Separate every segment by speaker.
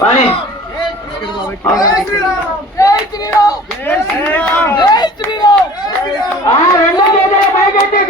Speaker 1: పని రెండు చేతులు పైకెత్తి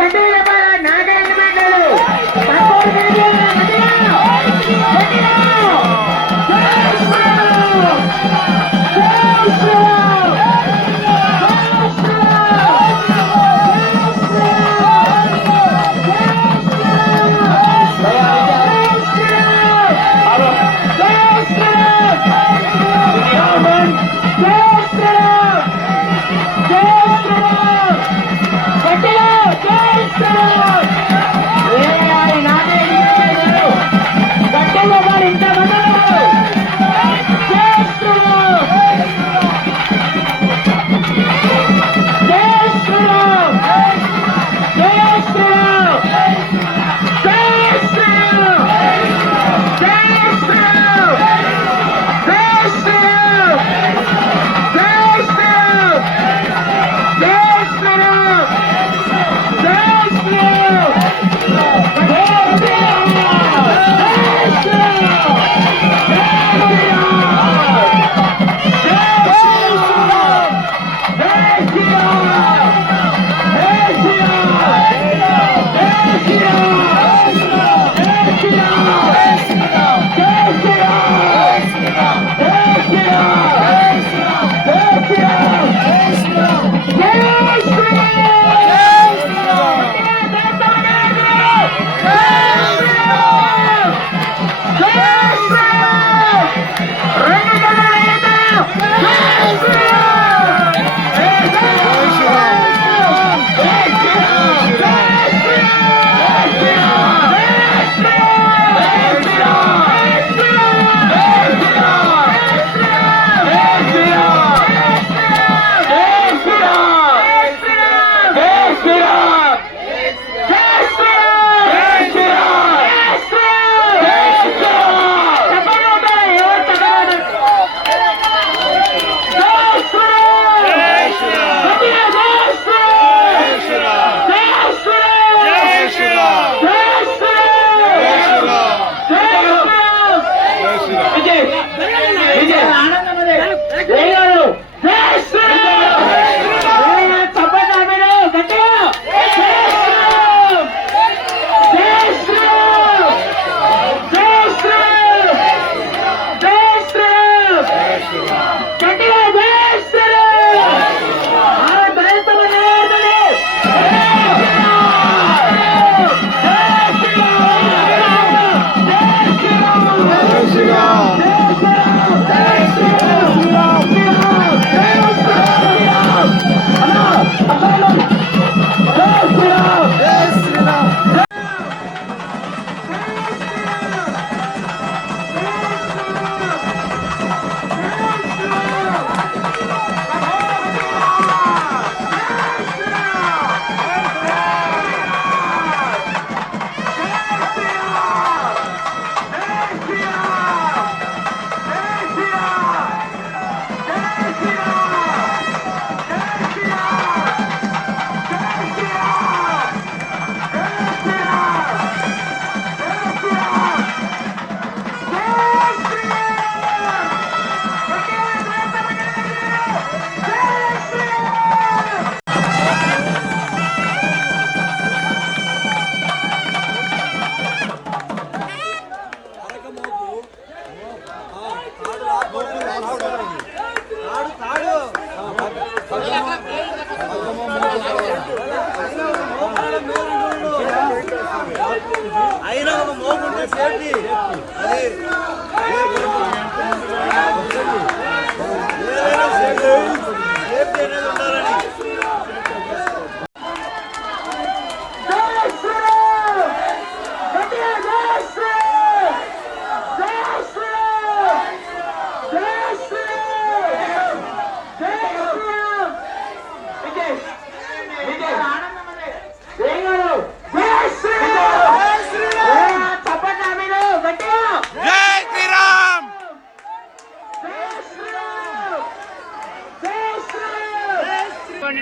Speaker 2: అయినా ఒక మోగుంటే సేఫ్టీ. అది.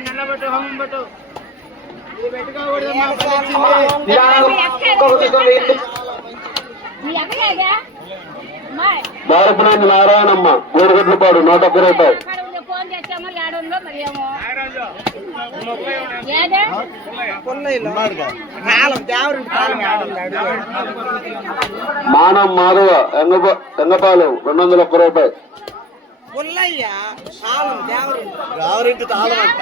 Speaker 1: శ్రీరామ్
Speaker 3: హోమం
Speaker 4: భారతనాథ్ నారాయణమ్మ గోరుగడ్లపాడు నూట ఒక్క రూపాయలు.
Speaker 5: ఫోన్ మరి ఏమో ఏదే
Speaker 4: మానం మాధవ ఎంగప ఎంగపాలు రెండు వందల ఒక్క రూపాయలు.
Speaker 2: రావరింటి తాళం అంట.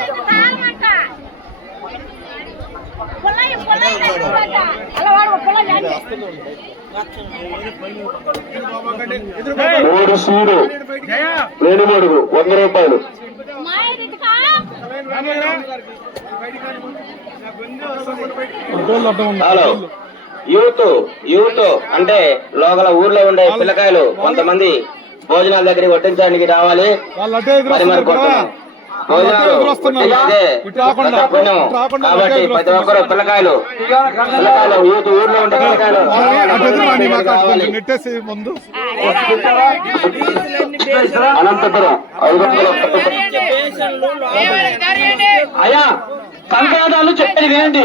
Speaker 4: మూడు సూడు రెండు మడుగు వంద రూపాయలు?
Speaker 6: హలో. యూత్ యూత్ అంటే లోగల ఊర్లో ఉండే పిల్లకాయలు కొంతమంది భోజనాల దగ్గరికి వడ్డించడానికి రావాలి. కాబట్టి ప్రతి. ఒక్కరు పిల్లకాయలు పిల్లకాయలు యూత్ ఊర్లో ఉండే పిల్లకాయలు.
Speaker 4: అనంతపురం
Speaker 1: అయ్యా కంకణాలు చెప్పేది వినండి.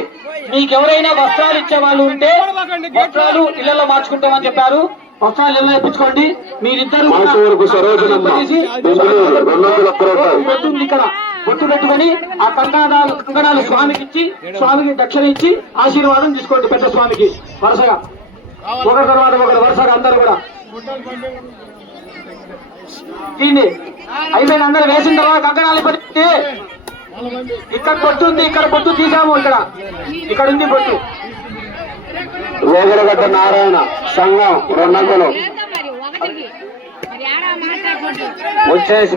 Speaker 1: మీకు ఎవరైనా వస్త్రాలు ఇచ్చే వాళ్ళు ఉంటే వస్త్రాలు ఇళ్ళలో మార్చుకుంటామని చెప్పారు. ఇళ్ళలో ఇప్పించుకోండి మీరిద్దరు ఉంది ఇక్కడ బొట్టు పెట్టుకొని ఆ కంకణాలు కంకణాలు స్వామికి ఇచ్చి స్వామికి దక్షిణ ఇచ్చి ఆశీర్వాదం తీసుకోండి పెద్ద స్వామికి. వరుసగా. ఒకరి తర్వాత ఒకరు వరుసగా అందరూ కూడా. దీన్ని అయిపోయిన అందరూ వేసిన తర్వాత కంకణాలు పెట్టి ఇక్కడ బొట్టు ఉంది ఇక్కడ బొట్టు తీసాము ఇక్కడ. ఇక్కడ ఉంది బొట్టు.
Speaker 4: వేగరగడ్డ నారాయణ సంఘం రెండు వచ్చేసి